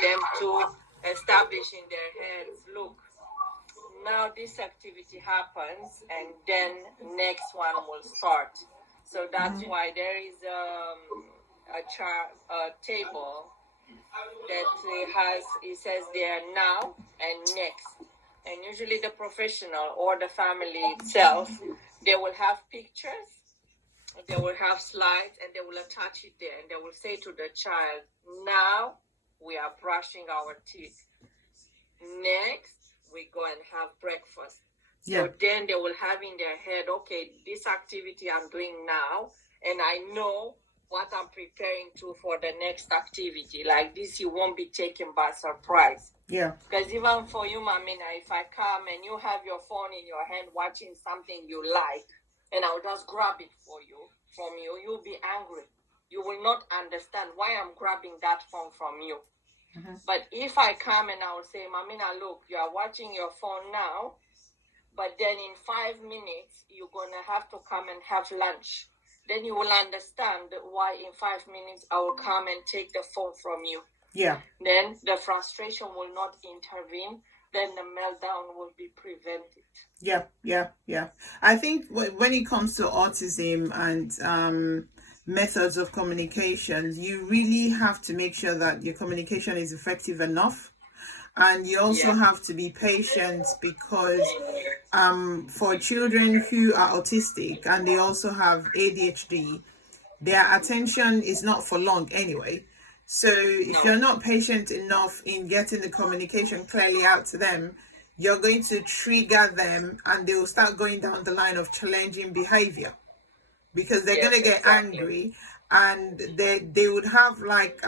them to establish in their heads, look, now this activity happens and then next one will start. So that's why there is a table that it says there now and next. And usually the professional or the family itself, they will have pictures, they will have slides, and they will attach it there. And they will say to the child, now we are brushing our teeth. Next, we go and have breakfast. So then they will have in their head, okay, this activity I'm doing now, and I know what I'm preparing to for the next activity. Like this, you won't be taken by surprise. Yeah. Because even for you, Mamina, if I come and you have your phone in your hand watching something you like, and I'll just grab it from you, you'll be angry. You will not understand why I'm grabbing that phone from you. But if I come and I will say, Mamina, look, you are watching your phone now, but then in 5 minutes, you're going to have to come and have lunch. Then you will understand why in 5 minutes I will come and take the phone from you. Yeah. Then the frustration will not intervene. Then the meltdown will be prevented. Yeah. I think when it comes to autism and methods of communication, you really have to make sure that your communication is effective enough. And you also have to be patient because for children who are autistic and they also have ADHD, their attention is not for long anyway. So if you're not patient enough in getting the communication clearly out to them, you're going to trigger them and they will start going down the line of challenging behavior because they're going to get angry and they would have like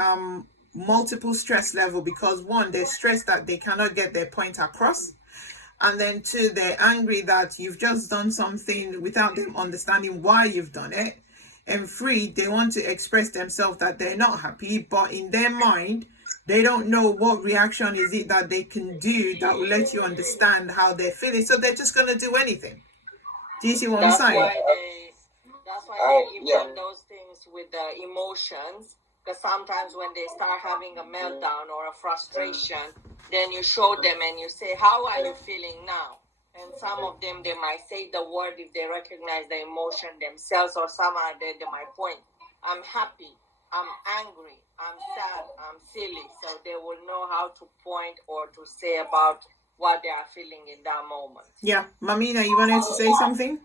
multiple stress level because one, they're stressed that they cannot get their point across. And then two, they're angry that you've just done something without them understanding why you've done it. And three, they want to express themselves that they're not happy, but in their mind, they don't know what reaction is it that they can do that will let you understand how they're feeling. So they're just going to do anything. Do you see what I'm saying? That's why they even those things with the emotions. Because sometimes when they start having a meltdown or a frustration, then you show them and you say, how are you feeling now? And some of them, they might say the word if they recognize the emotion themselves, or some are there, they might point, I'm happy, I'm angry, I'm sad, I'm silly. So they will know how to point or to say about what they are feeling in that moment. Yeah. Mamina, you wanted to say something?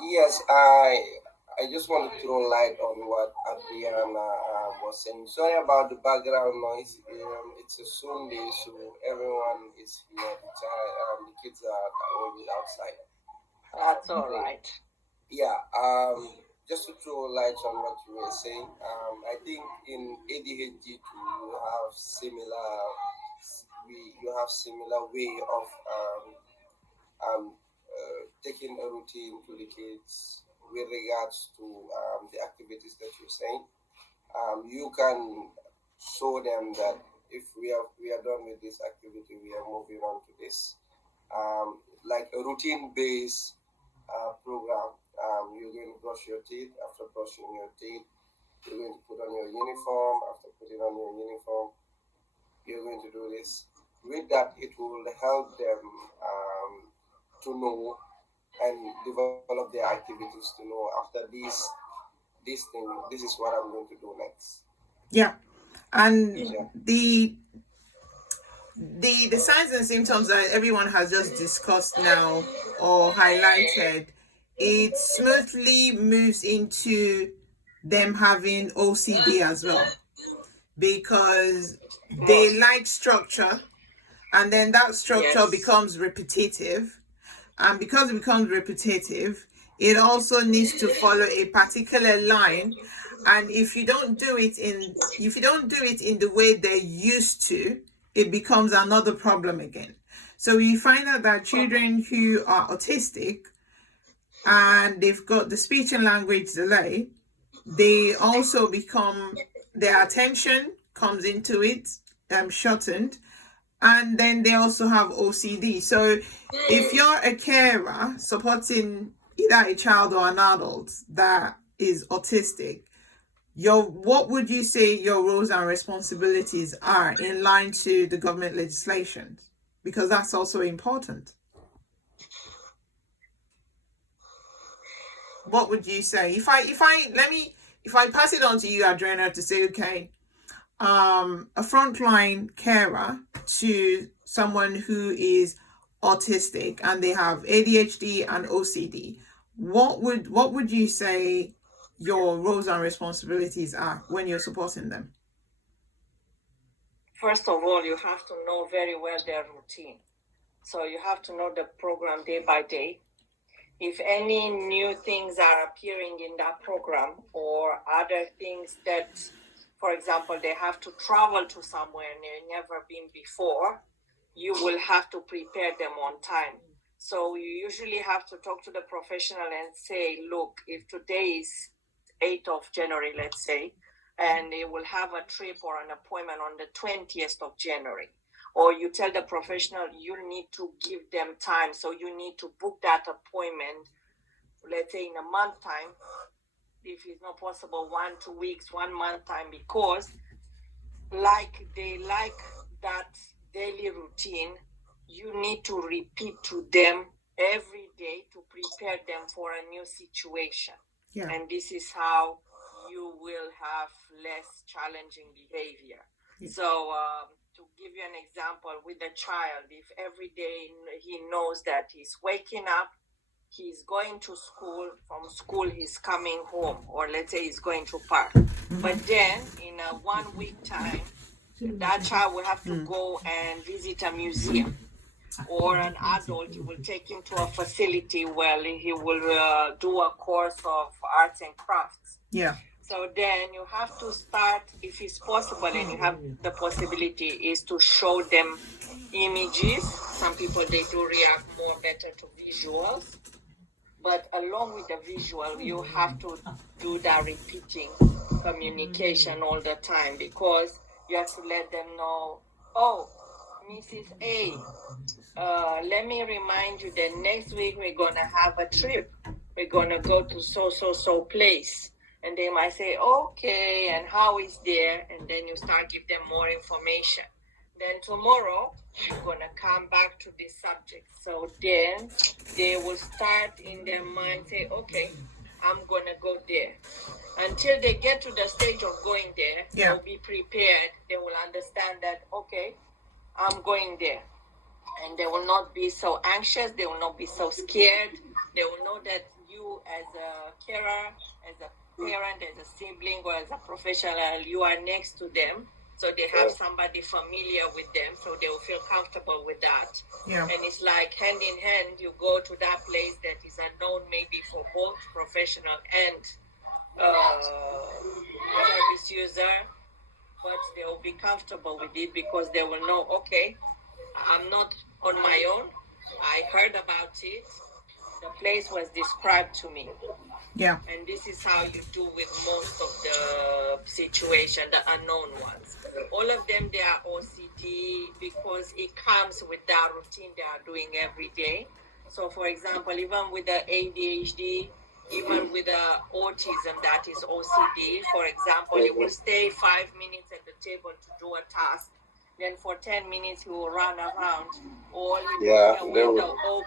Yes, I just want to throw light on what Adriana was saying. Sorry about the background noise. It's a Sunday, so everyone is here. The kids are always outside. That's all right. Yeah. Just to throw light on what you were saying. I think in ADHD too, you have similar way of taking a routine to the kids with regards to the activities that you're saying. You can show them that if we are done with this activity, we are moving on to this. Like a routine-based program. You're going to brush your teeth. After brushing your teeth, you're going to put on your uniform. After putting on your uniform, you're going to do this. With that, it will help them to know and develop their activities to know after this thing, this is what I'm going to do next. Yeah. And the signs and symptoms that everyone has just discussed now or highlighted, it smoothly moves into them having OCD as well, because they like structure, and then that structure becomes repetitive. And because it becomes repetitive, it also needs to follow a particular line. And if you don't do it in the way they're used to, it becomes another problem again. So we find out that children who are autistic and they've got the speech and language delay, they also become, their attention comes into it shortened. And then they also have OCD. So if you're a carer supporting either a child or an adult that is autistic, what would you say your roles and responsibilities are in line to the government legislation? Because that's also important. What would you say if I pass it on to you, Adriana, to say, okay, a frontline carer to someone who is autistic and they have ADHD and OCD, what would you say your roles and responsibilities are when you're supporting them? First of all, you have to know very well their routine. So you have to know the program day by day. If any new things are appearing in that program or other things that, for example, they have to travel to somewhere and they've never been before, you will have to prepare them on time. So you usually have to talk to the professional and say, look, if today is 8th of January, let's say, and they will have a trip or an appointment on the 20th of January, or you tell the professional you need to give them time, so you need to book that appointment, let's say in a month time, if it's not possible 1-2 weeks, 1 month time, because they like that daily routine. You need to repeat to them every day to prepare them for a new situation. Yeah. And this is how you will have less challenging behavior. Yeah. So to give you an example, with a child, if every day he knows that he's waking up, he's going to school, from school he's coming home, or let's say he's going to park. But then in a 1 week time, that child will have to go and visit a museum, or an adult, you will take him to a facility where he will do a course of arts and crafts. Yeah. So then you have to start, if it's possible, and you have the possibility, is to show them images. Some people, they do react more better to visuals. But along with the visual, you have to do that repeating communication all the time, because you have to let them know, oh, Mrs. A, let me remind you that next week we're going to have a trip. We're going to go to so place. And they might say, okay, and how is there? And then you start give them more information. Then tomorrow, you're going to come back to this subject. So then they will start in their mind, say, okay, I'm going to go there. Until they get to the stage of going there, yeah, they'll be prepared. They will understand that, okay, I'm going there. And they will not be so anxious. They will not be so scared. They will know that you, as a carer, as a parent, as a sibling, or as a professional, you are next to them. So they have somebody familiar with them, so they will feel comfortable with that. Yeah. And it's like hand in hand, you go to that place that is unknown maybe for both professional and service user, but they will be comfortable with it because they will know, okay, I'm not on my own. I heard about it. The place was described to me. Yeah. And this is how you do with most of the situation, the unknown ones. All of them, they are OCD because it comes with that routine they are doing every day. So, for example, even with the ADHD, even with the autism that is OCD, for example, you will stay 5 minutes at the table to do a task. Then for 10 minutes, he will run around, or he will leave the window open.